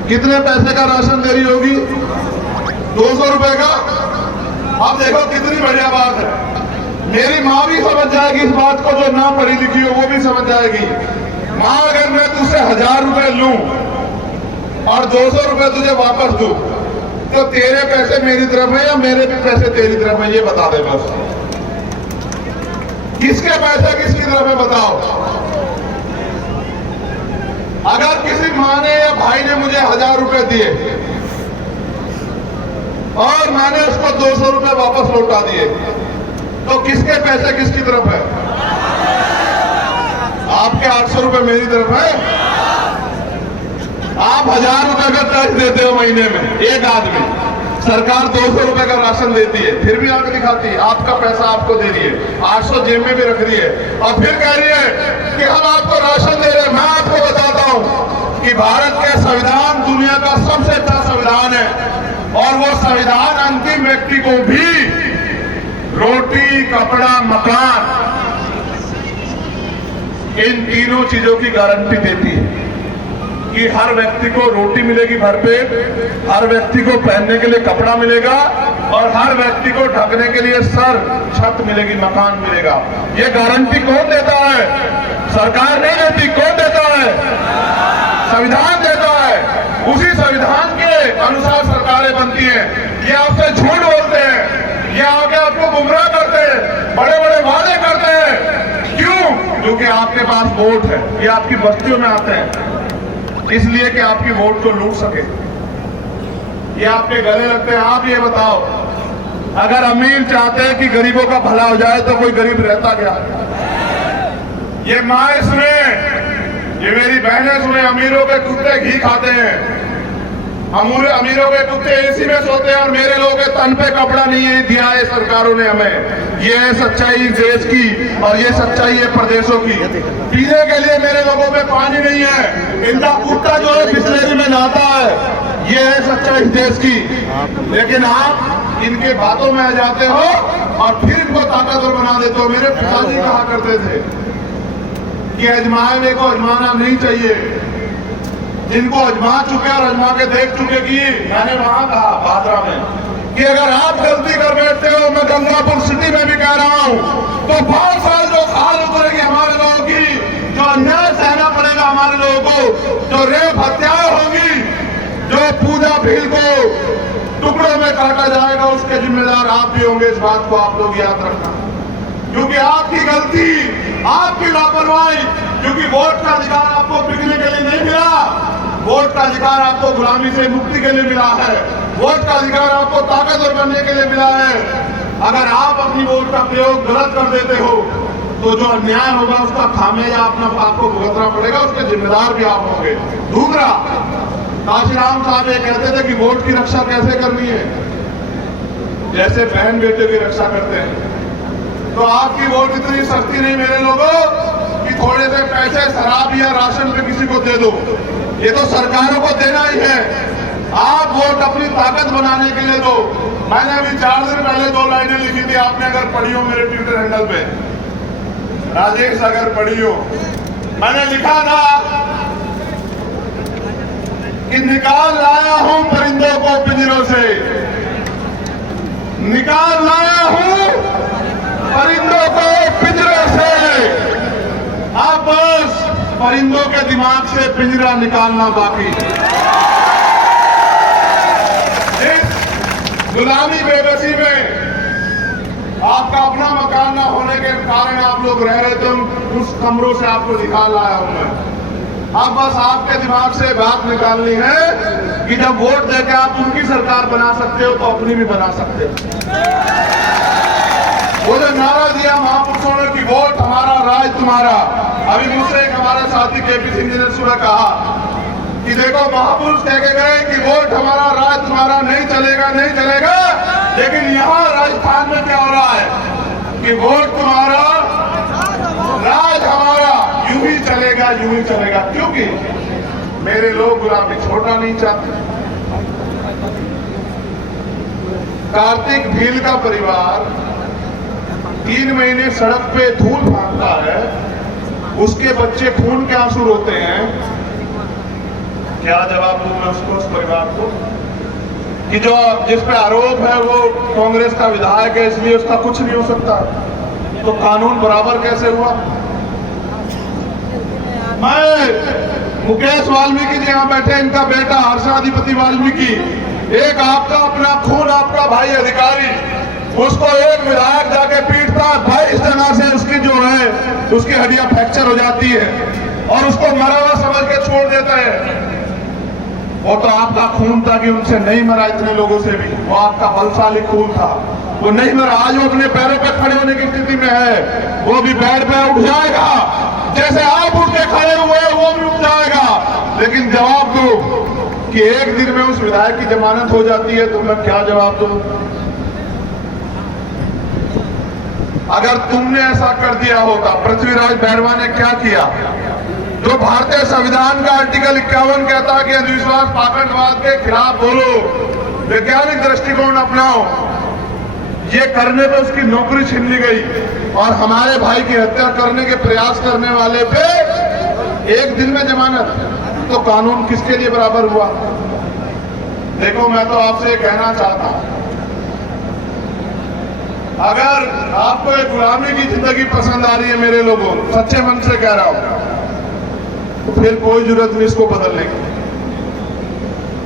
कितने पैसे का राशन दे रही होगी? 200 रुपए का। अब देखो कितनी बढ़िया बात है। मेरी माँ भी समझ जाएगी इस बात को, जो ना पढ़ी लिखी हो वो भी समझ जाएगी। माँ, अगर मैं तुझसे 1000 रुपए लूं और 200 रुपए तुझे वापस दूं, तो तेरे पैसे मेरी तरफ है या मेरे पैसे तेरी तरफ है? ये बता दे बस। किसके पैसे किसकी तरफ है बताओ। अगर किसी माँ ने या भाई ने मुझे 1000 रुपए दिए और मैंने उसको 200 रुपए वापस लौटा दिए, तो किसके पैसे किसकी तरफ है? आपके 800 रुपए मेरी तरफ है। आप 1000 रुपए का टैक्स देते हो महीने में, एक आदमी। सरकार 200 रुपए का राशन देती है, फिर भी आंख दिखाती है, आपका पैसा आपको दे रही है, 800 जेब में भी रख रही है, और फिर कह रही है कि हम आपको राशन दे रहे हैं। मैं आपको बताता हूं कि भारत के संविधान दुनिया का सबसे अच्छा संविधान है, और वो संविधान अंतिम व्यक्ति को भी रोटी, कपड़ा, मकान, इन तीनों चीजों की गारंटी देती है कि हर व्यक्ति को रोटी मिलेगी भरपेट, हर व्यक्ति को पहनने के लिए कपड़ा मिलेगा, और हर व्यक्ति को ढकने के लिए सर, छत मिलेगी, मकान मिलेगा। ये गारंटी कौन देता है? सरकार नहीं देती। कौन देता है? संविधान देता है। उसी संविधान के अनुसार सरकारें बनती हैं। ये आपसे झूठ बोलते हैं, ये आगे आपको गुमराह करते हैं, बड़े बड़े वादे करते हैं। क्यों? क्योंकि आपके पास वोट है, ये आपकी बस्तियों में आते हैं इसलिए कि आपकी वोट को लूट सके, ये आपके गले लगते हैं। आप ये बताओ, अगर अमीर चाहते हैं कि गरीबों का भला हो जाए तो कोई गरीब रहता क्या? ये माए सुने, ये मेरी बहनें सुने, अमीरों के कुत्ते घी खाते हैं, अमीरों के कुत्ते एसी में सोते हैं और मेरे लोगों के तन पे कपड़ा नहीं है दिया है सरकारों ने हमें। ये है सच्चाई देश की और ये सच्चाई है प्रदेशों की। पीने के लिए मेरे लोगों में पानी नहीं है, इनका कुत्ता जो है बिस्लेरी में नहाता है। ये है सच्चाई देश की। लेकिन आप इनके बातों में आ जाते हो और फिर इनको ताकतवर बना देते हो। मेरे पिताजी कहा करते थे कि अजमाने को अजमाना नहीं चाहिए, जिनको अजमा चुके और अजमा के देख चुके कि मैंने वहां कहा बादरा में कि अगर आप गलती कर बैठते हो, मैं गंगापुर सिटी में भी कह रहा हूं, तो 5 साल जो खाल उतरेगी हमारे लोगों की, जो अन्याय सहना पड़ेगा हमारे लोगों को, जो रेप हत्याएं होगी, जो पूजा भील को टुकड़ों में काटा जाएगा, उसके जिम्मेदार आप भी होंगे। इस बात को आप लोग याद रखना, क्योंकि आपकी गलती, आपकी लापरवाही, क्योंकि वोट का अधिकार आपको बिकने के लिए नहीं मिला, वोट का अधिकार आपको गुलामी से मुक्ति के लिए मिला है, वोट का अधिकार आपको ताकतवर बनने के लिए मिला है। अगर आप अपनी वोट का प्रयोग गलत कर देते हो तो जो अन्याय होगा उसका खामियाजा आपको भुगतना पड़ेगा, उसके जिम्मेदार भी आप होंगे। दूसरा, काशीराम साहब ये कहते थे कि वोट की रक्षा कैसे करनी है, जैसे बहन बेटे की रक्षा करते हैं। तो आपकी वोट इतनी सस्ती नहीं मेरे लोगों कि थोड़े से पैसे शराब या राशन पे किसी को दे दो, ये तो सरकारों को देना ही है। आप वोट अपनी ताकत बनाने के लिए दो। मैंने अभी 4 दिन पहले 2 लाइनें लिखी थी, आपने अगर पढ़ी हो मेरे ट्विटर हैंडल पे, राजेश अगर पढ़ी हो, मैंने लिखा था कि निकाल लाया हूं परिंदों को पिंजरों से, निकाल लाया हूं परिंदों को पिंजरों से। अब बस परिंदों के दिमाग से पिंजरा निकालना बाकी। इस गुलामी बेबसी में आपका अपना मकान ना होने के कारण आप लोग रह रहे थे, उस कमरों से आपको निकाल लाया हूं मैं। अब बस आपके दिमाग से बात निकालनी है कि जब वोट देकर आप उनकी सरकार बना सकते हो तो अपनी भी बना सकते हो। वो जो नारा दिया महापुरुषों ने कि वोट हमारा राज तुम्हारा, अभी दूसरे एक हमारे साथी केपी सिंह जी ने सुबह कहा कि देखो महापुरुष कह के गए कि वोट हमारा राज तुम्हारा, नहीं चलेगा नहीं चलेगा। लेकिन यहाँ राजस्थान में क्या हो रहा है कि वोट तुम्हारा राज हमारा, यूं ही चलेगा यूं ही चलेगा, क्योंकि मेरे लोग गुलामी छोड़ना नहीं चाहते। कार्तिक भील का परिवार 3 महीने सड़क पे धूल भागता है, उसके बच्चे खून के आंसू रोते हैं। क्या जवाब दूं मैं उसको, उस परिवार को, कि जो जिस पे आरोप है वो कांग्रेस का विधायक है इसलिए उसका कुछ नहीं हो सकता, तो कानून बराबर कैसे हुआ? मैं मुकेश वाल्मीकि जी यहाँ बैठे, इनका बेटा हर्षाधिपति वाल्मीकि, एक आपका अपना खून, आपका भाई अधिकारी, उसको एक विधायक जाके पीटता है, 22 जगह से उसकी जो है उसकी हड्डियां फ्रैक्चर हो जाती है और उसको मरा हुआ समझ के छोड़ देता है। वो तो आपका खून था कि उनसे नहीं मरा, इतने लोगों से भी, वो आपका बलशाली खून था, वो नहीं मरा। आज वो अपने पैरों पे खड़े होने की स्थिति में है, वो भी बेड पे उठ जाएगा, जैसे आप उठ के खड़े हुए वो भी उठ जाएगा। लेकिन जवाब दो कि एक दिन में उस विधायक की जमानत हो जाती है, तो मैं क्या जवाब दूं? अगर तुमने ऐसा कर दिया होता, पृथ्वीराज बैरवा ने क्या किया? जो भारतीय संविधान का आर्टिकल 51 कहता है कि अंधविश्वास पाखंडवाद के खिलाफ बोलो, वैज्ञानिक दृष्टिकोण अपनाओ, ये करने पे उसकी नौकरी छीन ली गई और हमारे भाई की हत्या करने के प्रयास करने वाले पे 1 दिन में जमानत, तो कानून किसके लिए बराबर हुआ? देखो, मैं तो आपसे कहना चाहता हूं, अगर आपको एक गुलामी की जिंदगी पसंद आ रही है मेरे लोगों, सच्चे मन से कह रहा हूं, तो फिर कोई जरूरत नहीं इसको बदलने की।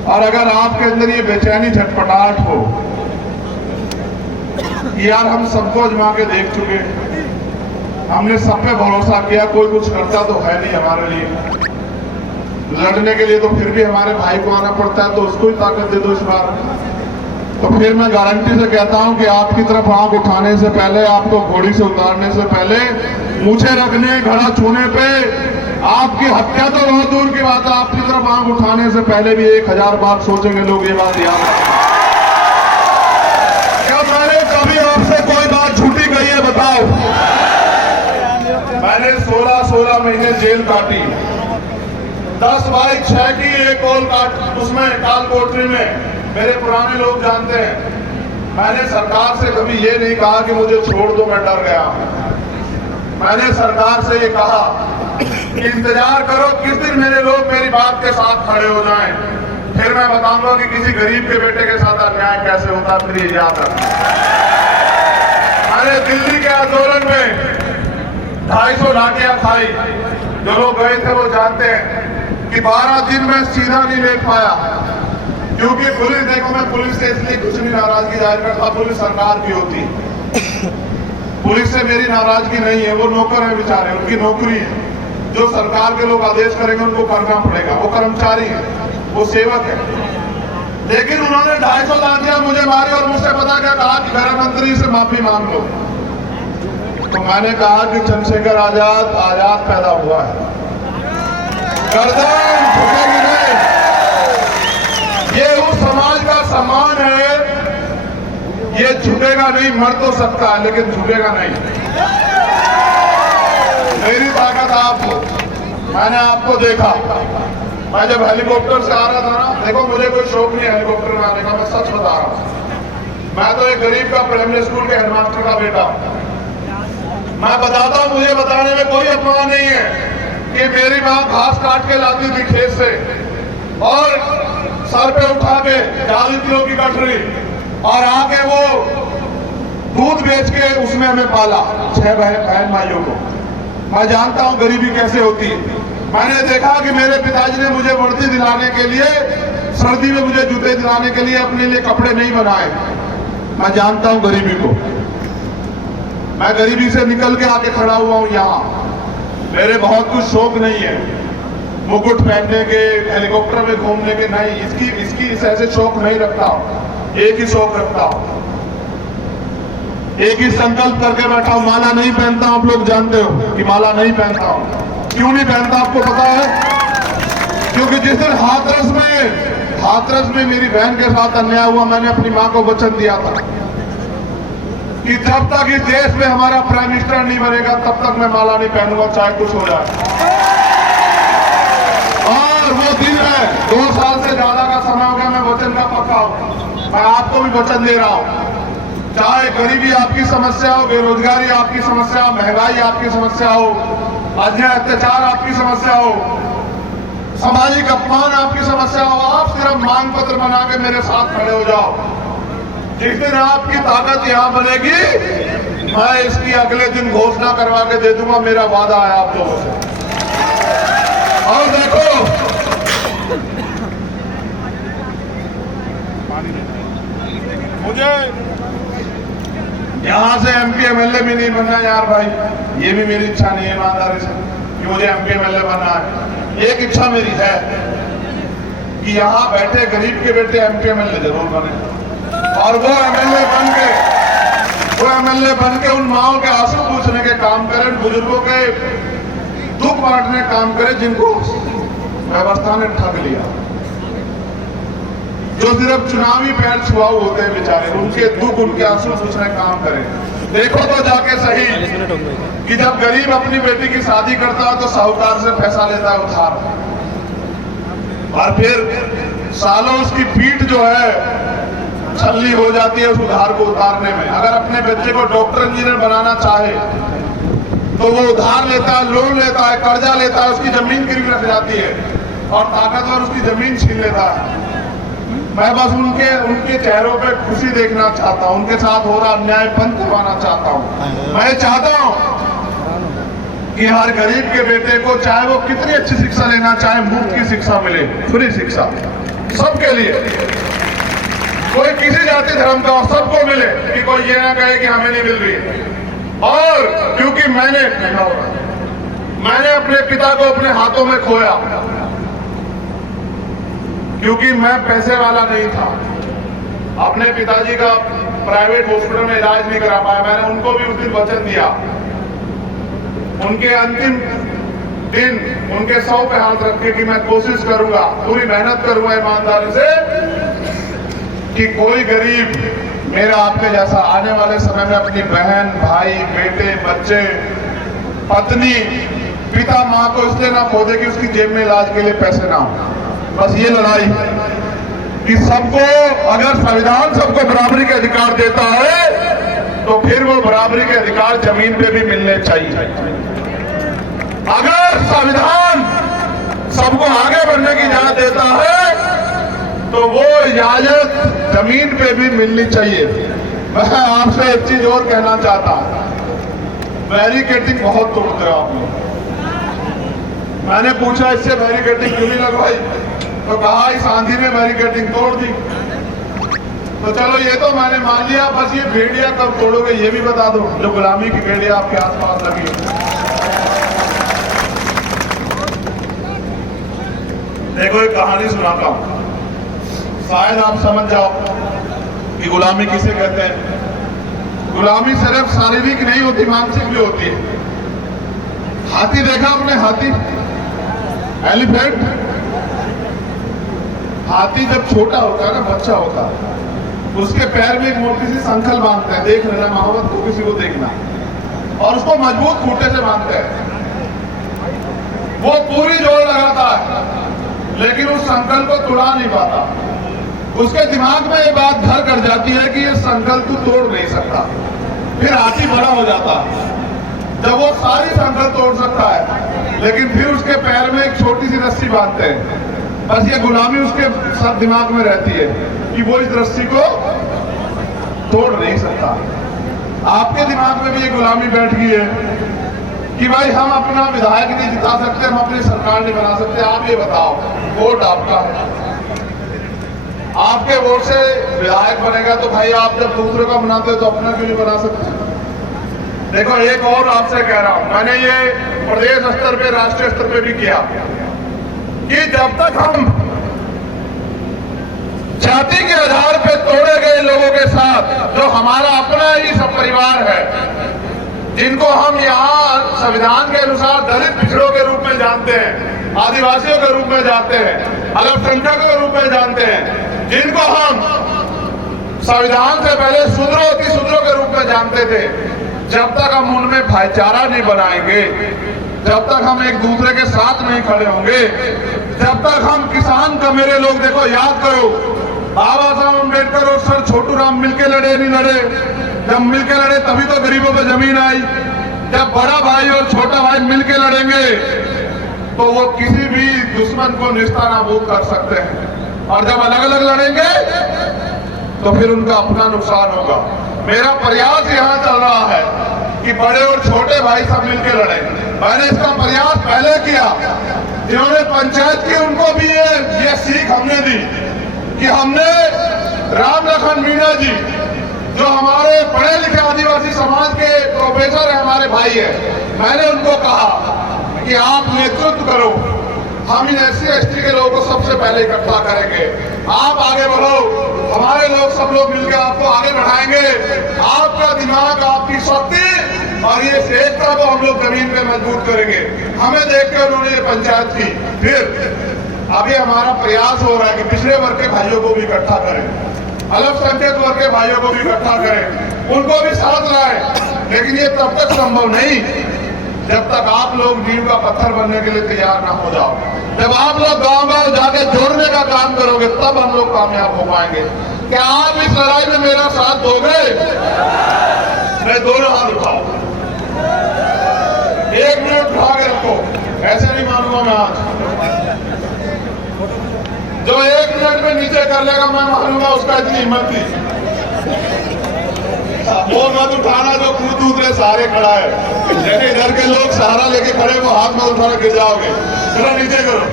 और अगर आपके अंदर ये बेचैनी झटपटाहट हो, यार हम सबको आजमा के देख चुके, हमने सब पे भरोसा किया, कोई कुछ करता तो है नहीं हमारे लिए। लड़ने के लिए तो फिर भी हमारे भाई को आना पड़ता है, तो उसको ही ताकत दे दो इस बार। तो फिर मैं गारंटी से कहता हूं कि आपकी तरफ आंख उठाने से पहले, आपको घोड़ी से उतारने से पहले, मूछे रखने, घड़ा छूने पे, आपकी हत्या तो बहुत दूर की बात है, आपकी तरफ आंख उठाने से पहले भी 1000 बार सोचेंगे लोग। ये बात याद रखें। क्या मैंने कभी आपसे कोई बात झूठी कही है? बताओ। मैंने 16 महीने जेल काटी, 10/6 की एक और काट, उसमें काल कोठरी में, मेरे पुराने लोग जानते हैं। मैंने सरकार से कभी ये नहीं कहा कि मुझे छोड़ दो, मैं डर गया। मैंने सरकार से ये कहा कि इंतजार करो किस दिन मेरे लोग मेरी बात के साथ खड़े हो जाएं, फिर मैं बताऊंगा कि किसी गरीब के बेटे के साथ अन्याय कैसे होता है। फिर ये याद रखना। मैंने दिल्ली के आंदोलन में 250 लाठियां खाई। जो लोग गए थे वो जानते हैं कि 12 दिन में सीधा नहीं ले पाया, क्योंकि पुलिस, देखो मैं पुलिस से इसलिए कुछ नहीं नाराजगी जाहिर करता, पुलिस सरकार की होती है, पुलिस से मेरी नाराजगी नहीं है। वो नौकर है बेचारे, उनकी नौकरी है, जो सरकार के लोग आदेश करेंगे उनको करना पड़ेगा। वो कर्मचारी है, वो सेवक है। लेकिन उन्होंने 250 लाठियां मुझे मारी और मुझसे पता क्या कहा कि गृह मंत्री से माफी मांग लो। तो मैंने कहा कि चंद्रशेखर आजाद पैदा हुआ है, गर्दन झुकेगी नहीं। ये उस समाज का सम्मान है, ये झुकेगा नहीं। मर तो सकता है लेकिन झुकेगा नहीं। मेरी ताकत आप हो। मैंने आपको देखा, मैं जब हेलीकॉप्टर से आ रहा था ना, देखो मुझे कोई शौक नहीं है हेलीकॉप्टर में आने का, मैं सच बता रहा हूं। मैं तो एक गरीब का प्राइमरी स्कूल के हेडमास्टर का बेटा। मैं बताता हूं, मुझे बताने में कोई अफवाह नहीं है कि मेरी माँ घास काट के लाती थी खेत से और सर पे उठा के 40 किलो की कटोरी और आके वो दूध बेच के उसमें हमें पाला, 6 बहन भाइयों को। मैं जानता हूं गरीबी कैसे होती है। मैंने देखा कि मेरे पिताजी ने मुझे वर्दी दिलाने के लिए, सर्दी में मुझे जूते दिलाने के लिए अपने लिए कपड़े नहीं बनाए। मैं जानता हूं गरीबी को। मैं गरीबी से निकल के आके खड़ा हुआ हूं यहाँ। मेरे बहुत कुछ शौक नहीं है, मुकुट पहनने के, हेलीकॉप्टर में घूमने के नहीं, इसकी ऐसे शौक नहीं रखता हूं। एक ही शौक रखता हूं, एक ही संकल्प करके बैठा हूं। माला नहीं पहनता, आप लोग जानते हो कि माला नहीं पहनता हूं। क्यों नहीं पहनता आपको पता है? क्योंकि जिस दिन हाथरस में मेरी बहन के साथ अन्याय हुआ, मैंने अपनी मां को वचन दिया था कि जब तक इस देश में हमारा प्राइम मिनिस्टर नहीं बनेगा तब तक मैं माला नहीं पहनूंगा, चाहे कुछ हो जाए। और वो दिन है, 2 साल से ज्यादा का समय हो गया, मैं वचन का पक्का हूं। मैं आपको भी वचन दे रहा हूं, चाहे गरीबी आपकी समस्या हो, बेरोजगारी आपकी समस्या हो, महंगाई आपकी समस्या हो, अन्याय अत्याचार आपकी समस्या हो, सामाजिक अपमान आपकी समस्या हो, आप सिर्फ मांग पत्र बना के मेरे साथ खड़े हो जाओ। जिस दिन आपकी ताकत यहां बनेगी, मैं इसकी अगले दिन घोषणा करवा के दे दूंगा, मेरा वादा है आप लोगों से। और देखो, मुझे यहां से MP MLA भी नहीं बनना यार भाई, ये भी मेरी इच्छा नहीं है ईमानदारी से कि मुझे MP MLA बनना है। एक इच्छा मेरी है कि यहां बैठे गरीब के बेटे MP MLA जरूर बने, और वो एमएलए बन के उन माओं के आंसू पूछने के काम करें, बुजुर्गों के दुख बांटने काम करें जिनको व्यवस्था ने ठग लिया, जो सिर्फ चुनावी पैर छुआऊ होते हैं बेचारे, उनके दुख, उनके आंसू पूछने काम करें। देखो तो जाके सही कि जब गरीब अपनी बेटी की शादी करता है तो साहूकार से पैसा लेता है उधार, और फिर सालों उसकी पीठ जो है छलनी हो जाती है उस उधार को उतारने में। अगर अपने बच्चे को डॉक्टर इंजीनियर बनाना चाहे तो वो उधार लेता है, लोन लेता है, कर्जा लेता है, उसकी जमीन गिरवी रख जाती है और ताकतवर उसकी जमीन छीन लेता है। मैं बस उनके चेहरों पे खुशी देखना चाहता हूं, उनके साथ हो रहा अन्याय बंद करवाना चाहता हूं। मैं चाहता हूं कि हर गरीब के बेटे को, चाहे वो कितनी अच्छी शिक्षा लेना चाहे, मुफ्त की शिक्षा मिले, फ्री शिक्षा सबके लिए, कोई किसी जाति धर्म का, सबको मिले, कि कोई ये ना कहे कि हमें नहीं मिल रही है। और क्योंकि मैंने अपने पिता को अपने हाथों में खोया, क्योंकि मैं पैसे वाला नहीं था, अपने पिताजी का प्राइवेट हॉस्पिटल में इलाज नहीं करा पाया। मैंने उनको भी उस दिन वचन दिया, उनके अंतिम दिन उनके 100 पे हाथ रख के कि मैं कोशिश करूंगा, पूरी मेहनत करूंगा ईमानदारी से कि कोई गरीब मेरा आपके जैसा आने वाले समय में अपनी बहन, भाई, बेटे, बच्चे, पत्नी, पिता, मां को इसलिए ना खो दे कि उसकी जेब में इलाज के लिए पैसे ना हो। बस ये लड़ाई कि सबको, अगर संविधान सबको बराबरी के अधिकार देता है तो फिर वो बराबरी के अधिकार जमीन पे भी मिलने चाहिए। अगर संविधान सबको आगे बढ़ने की इजाजत देता है तो वो इजाजत जमीन पे भी मिलनी चाहिए। मैं आपसे एक चीज और कहना चाहता हूं, बैरिकेडिंग बहुत तोड़ते हो आप लोग। मैंने पूछा इससे बैरिकेडिंग क्यों नहीं लगवाई, तो कहा इस आंधी ने बैरिकेडिंग तोड़ दी। तो चलो ये तो मैंने मान लिया, बस ये भेड़िया कब तोड़ोगे ये भी बता दो, जो गुलामी की भेड़िया आपके आसपास लगी है। देखो एक कहानी सुनाता हूं, शायद आप समझ जाओ कि गुलामी किसे कहते हैं। गुलामी सिर्फ शारीरिक नहीं होती, मानसिक भी होती है। हाथी देखा आपने? हाथी, एलिफेंट। हाथी जब छोटा होता है ना, बच्चा होता है, उसके पैर में एक मोटी सी संखल बांधते हैं, देख लेना मोहब्बत को, किसी को देखना, और उसको मजबूत खूंटे से बांधते हैं। वो पूरी जोर लगाता है लेकिन उस संकल को तोड़ा नहीं पाता। उसके दिमाग में ये बात घर कर जाती है कि ये संकल तू तोड़ नहीं सकता। फिर हाथी बड़ा हो जाता है, जब वो सारी संकल तोड़ सकता है, लेकिन फिर उसके पैर में एक छोटी सी रस्सी बांधते हैं। बस ये गुलामी उसके सब दिमाग में रहती है कि वो इस रस्सी को तोड़ नहीं सकता। आपके दिमाग में भी ये गुलामी बैठ गई है कि भाई हम अपना विधायक नहीं जिता सकते, हम अपनी सरकार नहीं बना सकते। आप ये बताओ, वोट आपका है, आपके वोट से विधायक बनेगा, तो भाई आप जब दूसरे का बनाते हो तो अपना क्यों नहीं बना सकते? देखो एक और आपसे कह रहा हूं, मैंने ये प्रदेश स्तर पे, राष्ट्रीय स्तर पे भी किया कि जब तक हम जाति के आधार पे तोड़े गए लोगों के साथ, जो हमारा अपना ही सब परिवार है, जिनको हम यहाँ संविधान के अनुसार दलित पिछड़ों के रूप में जानते हैं, आदिवासियों के रूप में जानते हैं, अल्पसंख्यकों के रूप में जानते हैं, जिनको हम संविधान से पहले शूद्रों के रूप में जानते थे, जब तक हम उनमें भाईचारा नहीं बनाएंगे, जब तक हम एक दूसरे के साथ नहीं खड़े होंगे, जब तक हम किसान का, मेरे लोग देखो याद करो, बाबा साहब अम्बेडकर और सर छोटू राम मिलके लड़े नहीं लड़े? जब मिलके लड़े तभी तो गरीबों पे जमीन आई। जब बड़ा भाई और छोटा भाई मिलके लड़ेंगे तो वो किसी भी दुश्मन को नेस्तनाबूद कर सकते हैं, और जब अलग अलग लड़ेंगे तो फिर उनका अपना नुकसान होगा। मेरा प्रयास यहाँ चल रहा है कि बड़े और छोटे भाई सब मिलकर लड़े। मैंने इसका प्रयास पहले किया, जिन्होंने पंचायत की उनको भी ये सीख हमने दी कि हमने राम लखन मीणा जी, जो हमारे पढ़े लिखे आदिवासी समाज के प्रोफेसर है, हमारे भाई है, मैंने उनको कहा कि आप नेतृत्व करो, हम इन SC/ST के लोगों को सबसे पहले इकट्ठा करेंगे, आप आगे बढ़ो, हमारे लोग सब लोग मिलकर आपको आगे बढ़ाएंगे। आपका दिमाग, आपकी शक्ति और ये एकता को हम लोग जमीन पे मजबूत करेंगे। हमें देखकर उन्होंने ये पंचायत की। फिर अभी हमारा प्रयास हो रहा है कि पिछड़े वर्ग के भाइयों को भी इकट्ठा करें, अल्पसंख्यक वर्ग के भाइयों को भी इकट्ठा करें, उनको भी साथ लाएं। लेकिन ये तब तक संभव नहीं जब तक आप लोग नींव का पत्थर बनने के लिए तैयार ना हो जाओ। जब आप लोग गांव-गांव जाके जोड़ने का काम करोगे तब हम लोग कामयाब हो पाएंगे। क्या आप इस लड़ाई में मेरा साथ दोगे? मैं दोनों हाथ उठाओ, 1 मिनट उठा के रखो, ऐसे नहीं मानूंगा मैं आज। जो 1 मिनट में नीचे कर लेगा मैं मानूंगा उसका इतनी हिम्मत थी। वो मत उठाना जो खुद दूसरे सहारे खड़ा है, जैसे इधर के लोग सहारा लेके खड़े, वो हाथ मत उठाना, गिर जाओगे। चलो नीचे करो।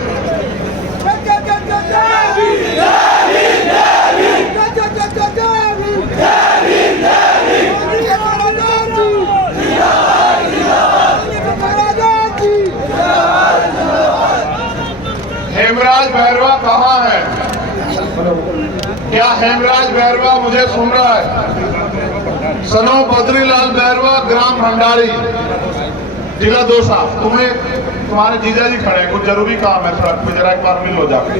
क्या हेमराज बैरवा मुझे सुन रहा है? सनो बद्रीलाल बैरवा, ग्राम भंडारी, जिला दौसा। तुम्हारे जीजा जी खड़े हैं, कुछ जरूरी काम है ट्रक पे, जरा एक बार मिल लो जाके,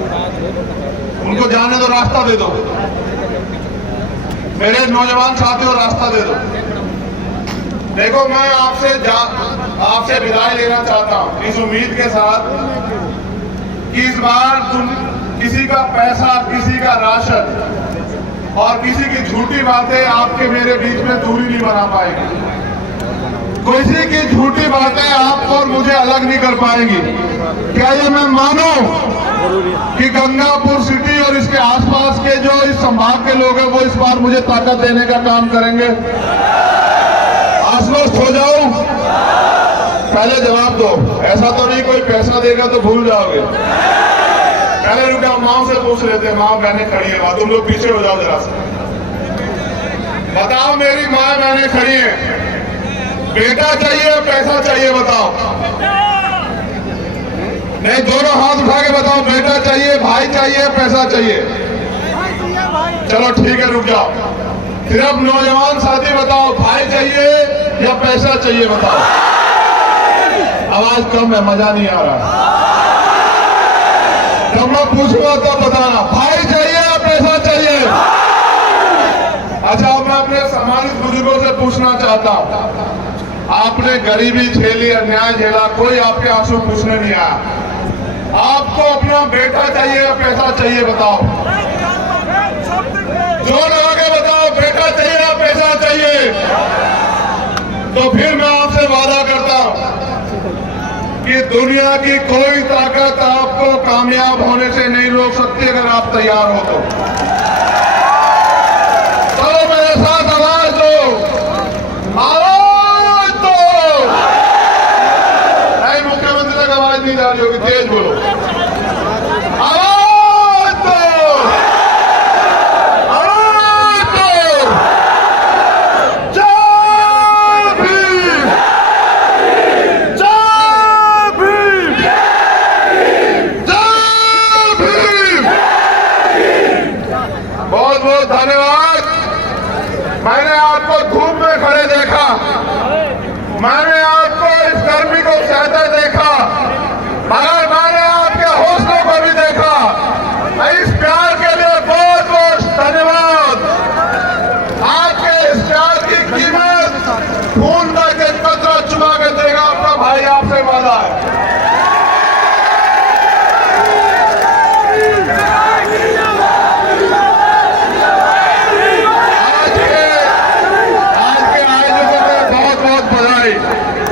उनको जाने दो, रास्ता दे दो। मेरे नौजवान साथियों, रास्ता दे दो। देखो, मैं आपसे विदाई लेना चाहता हूं इस उम्मीद के साथ कि इस बार तुम किसी का पैसा, किसी का राशन और किसी की झूठी बातें आपके मेरे बीच में दूरी नहीं बना पाएगी। किसी की झूठी बातें आपको और मुझे अलग नहीं कर पाएंगी। क्या ये मैं मानूं कि गंगापुर सिटी और इसके आसपास के जो इस संभाग के लोग हैं वो इस बार मुझे ताकत देने का काम करेंगे? आश्वस्त हो जाऊं? पहले जवाब दो। ऐसा तो नहीं कोई पैसा देगा तो भूल जाओगे? पहले रुका, माँ से पूछ लेते हैं। माँ बहने खड़ी है, तुम लोग पीछे हो जाओ जरा से। बताओ, मेरी माँ बहने खड़ी है, बेटा चाहिए पैसा चाहिए? बताओ। नहीं, दोनों हाथ उठा के बताओ, बेटा चाहिए, भाई चाहिए, पैसा चाहिए? चलो ठीक है, रुक जाओ। सिर्फ नौजवान साथी बताओ, भाई चाहिए या पैसा चाहिए? बताओ। आवाज कम है, मजा नहीं आ रहा। जब मैं पूछूंगा तब बताना, भाई चाहिए या पैसा चाहिए? अच्छा, अब मैं अपने सम्मानित बुजुर्गों से पूछना चाहता हूं, आपने गरीबी झेली, अन्याय झेला, कोई आपके आंसू पूछने नहीं आया। आपको अपना बेटा चाहिए या पैसा चाहिए? बताओ। जोर लगा के बताओ, बेटा चाहिए या पैसा चाहिए? तो फिर मैं आपसे वादा करता हूं कि दुनिया की कोई ताकत आपको कामयाब होने से नहीं रोक सकती, अगर आप तैयार हो तो। चलो मेरे साथ आवाज दो, आवाज दो। नहीं, मुख्यमंत्री तक आवाज नहीं जा रही होगी, तेज बोलो, आवाज दो, आवाज दो। जय भीम, जय भीम, जय भीम। बहुत बहुत धन्यवाद। मैंने आपको धूप में खड़े देखा, मैंने आपको इस गर्मी को सहते देखा, मगर मैंने आपके हौसलों को भी देखा। इस प्यार के लिए बहुत बहुत धन्यवाद। आपके इस प्यार की कीमत खून का एक कतरा चुका के देगा आपका भाई, आपसे वादा है।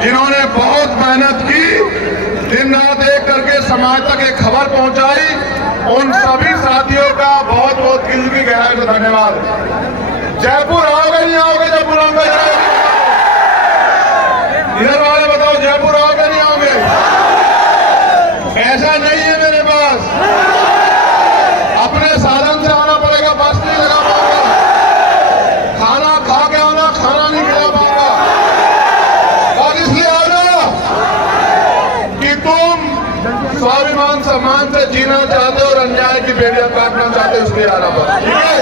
जिन्होंने बहुत मेहनत की, दिन रात एक करके समाज तक एक खबर पहुंचाई, उन सभी साथियों का बहुत बहुत दिल की गहराई से धन्यवाद। जयपुर आओगे नहीं आओगे? जब बुलाऊंगा इधर वाले बताओ, जयपुर आओगे नहीं आओगे? पैसा नहीं है मेरे पास, अपने साधन से आना पड़ेगा, बस नहीं लगा पाऊंगा, खाना खा के आना, खाना नहीं खिला पाऊंगा। और इसलिए आना कि तुम स्वाभिमान सम्मान से जीना चाहते हो और अन्याय की बेड़ियां काटना चाहते हो, इसलिए आना पड़ा। ठीक है?